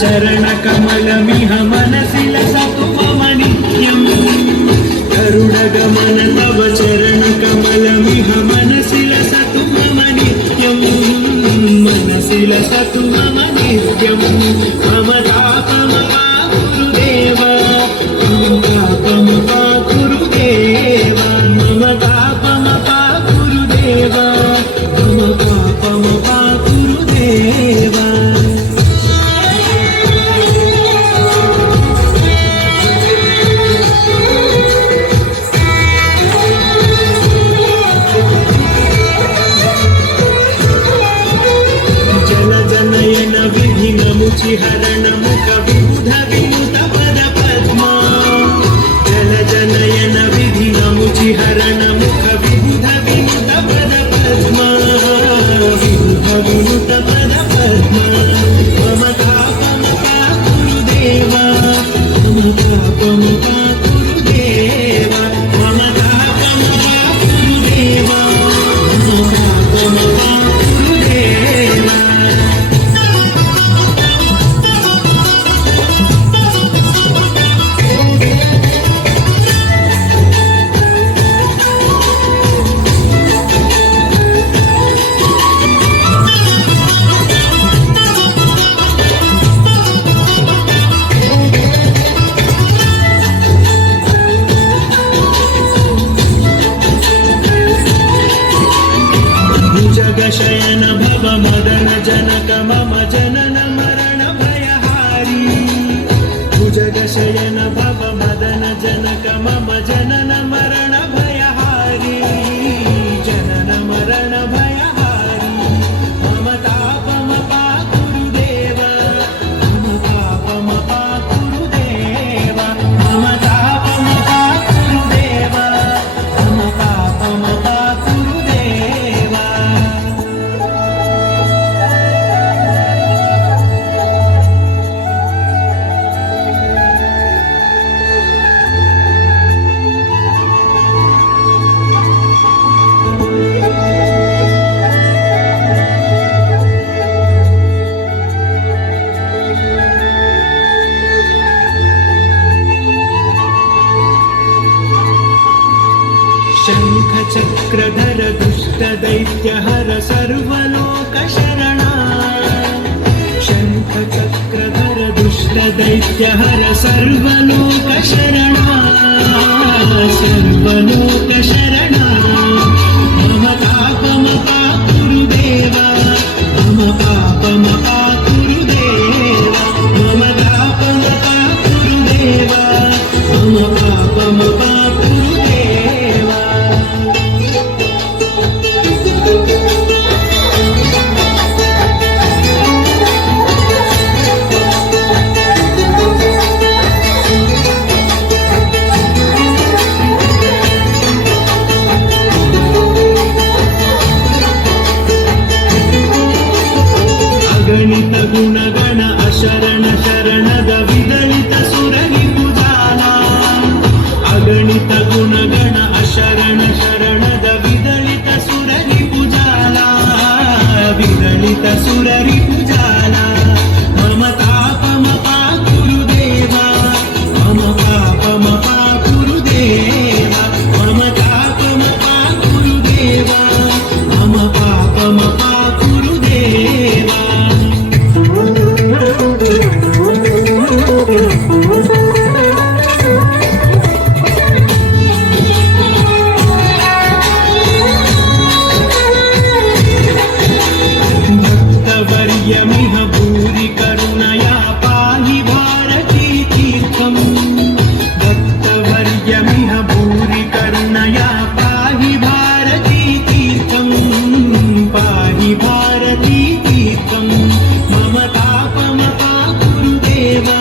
चरणकमलमिह मनसि लसतु मम नित्यम् गरुडगमन तव चरणकमलमिह मनसि लसतु मम नित्यम् मनसि लसतु मम नित्यम् मम तापमपा गुरुदेव मम तापमपा गुरुदेव मम तापमपा गुरुदेव मम तापमपा गुरुदेव हरण मुख विबुध विमुत पद पद्मा जल जनयन विधि नमुचि हरण मुख विबुध विमुत पद पद्मा विबुध विमुत पद पद्मा मम तापमपा गुरुदेवा मम तापमपा गुरुदेवा मम तापमपा गुरुदेवा मम तापमपा गुरुदेवा शयन भव मदन जनक मम जनन मरण भयहारी भुजग शयन भव मदन जनक मम जनन मरण भयहारी जनन मरण भयहारी मम तापमपा गुरुदेव मम तापमपा गुरुदेव मम तापमपा गुरुदेव मम तापमपा गुरुदेव शंख चक्रधर दुष्ट दैत्य हर सर्वलोक शरणा शंख चक्रधर दुष्ट दैत्य हर सर्वलोक शरणा सर्वलोक शरणा मम तापमपा गुरुदेवा मम तापमपा गुरुदेवा मम तापमपा गुरुदेवा मम तापमपा गुरुदेवा अगणित गुणगण अशरण शरणद विदलित सुरहि पूजाला अगणित गुणगण अशरण शरणद विदलित सुरहि पूजाला विदलित सुररि पूजाला मम तापमपा गुरुदेवा मम तापमपा गुरुदेवा मम तापमपा गुरुदेवा मम तापमपा गुरुदेवा भक्तवर्यमिह भूरि करुणया पाहि भारती तीर्थम् भक्तवर्यमिह भूरि करुणया पाहि भारती तीर्थम् पाहि भारती तीर्थम् मम तापमपा गुरुदेवा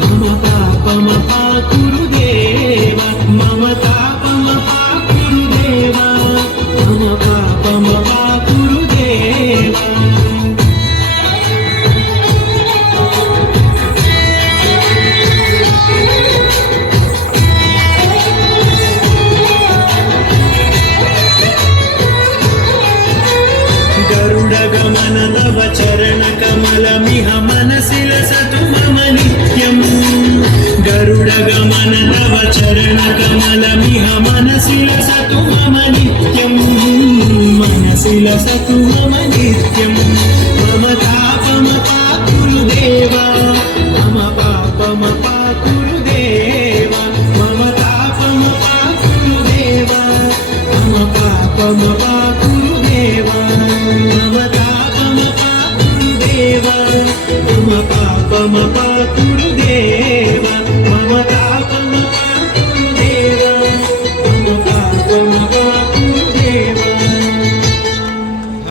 मम तापमपा गुरुदेवा मम तापमपा गुरुदेवा मम तापमपा गुरुदेवा गरुडगमन तव चरणकमलमिह मनसि लसतु కమలమిహ మనసిల సతు మమ నిత్యం మనసిల సతు మమ నిత్యం మమ తాపమ పాకురు దేవా మమ పాపమ పాకురు దేవా మమ తాపమ పాకురు దేవా మమ పాపమ పాకురు దేవా మమ తాపమ పాకురు దేవా మమ పాపమ పాకురు దేవా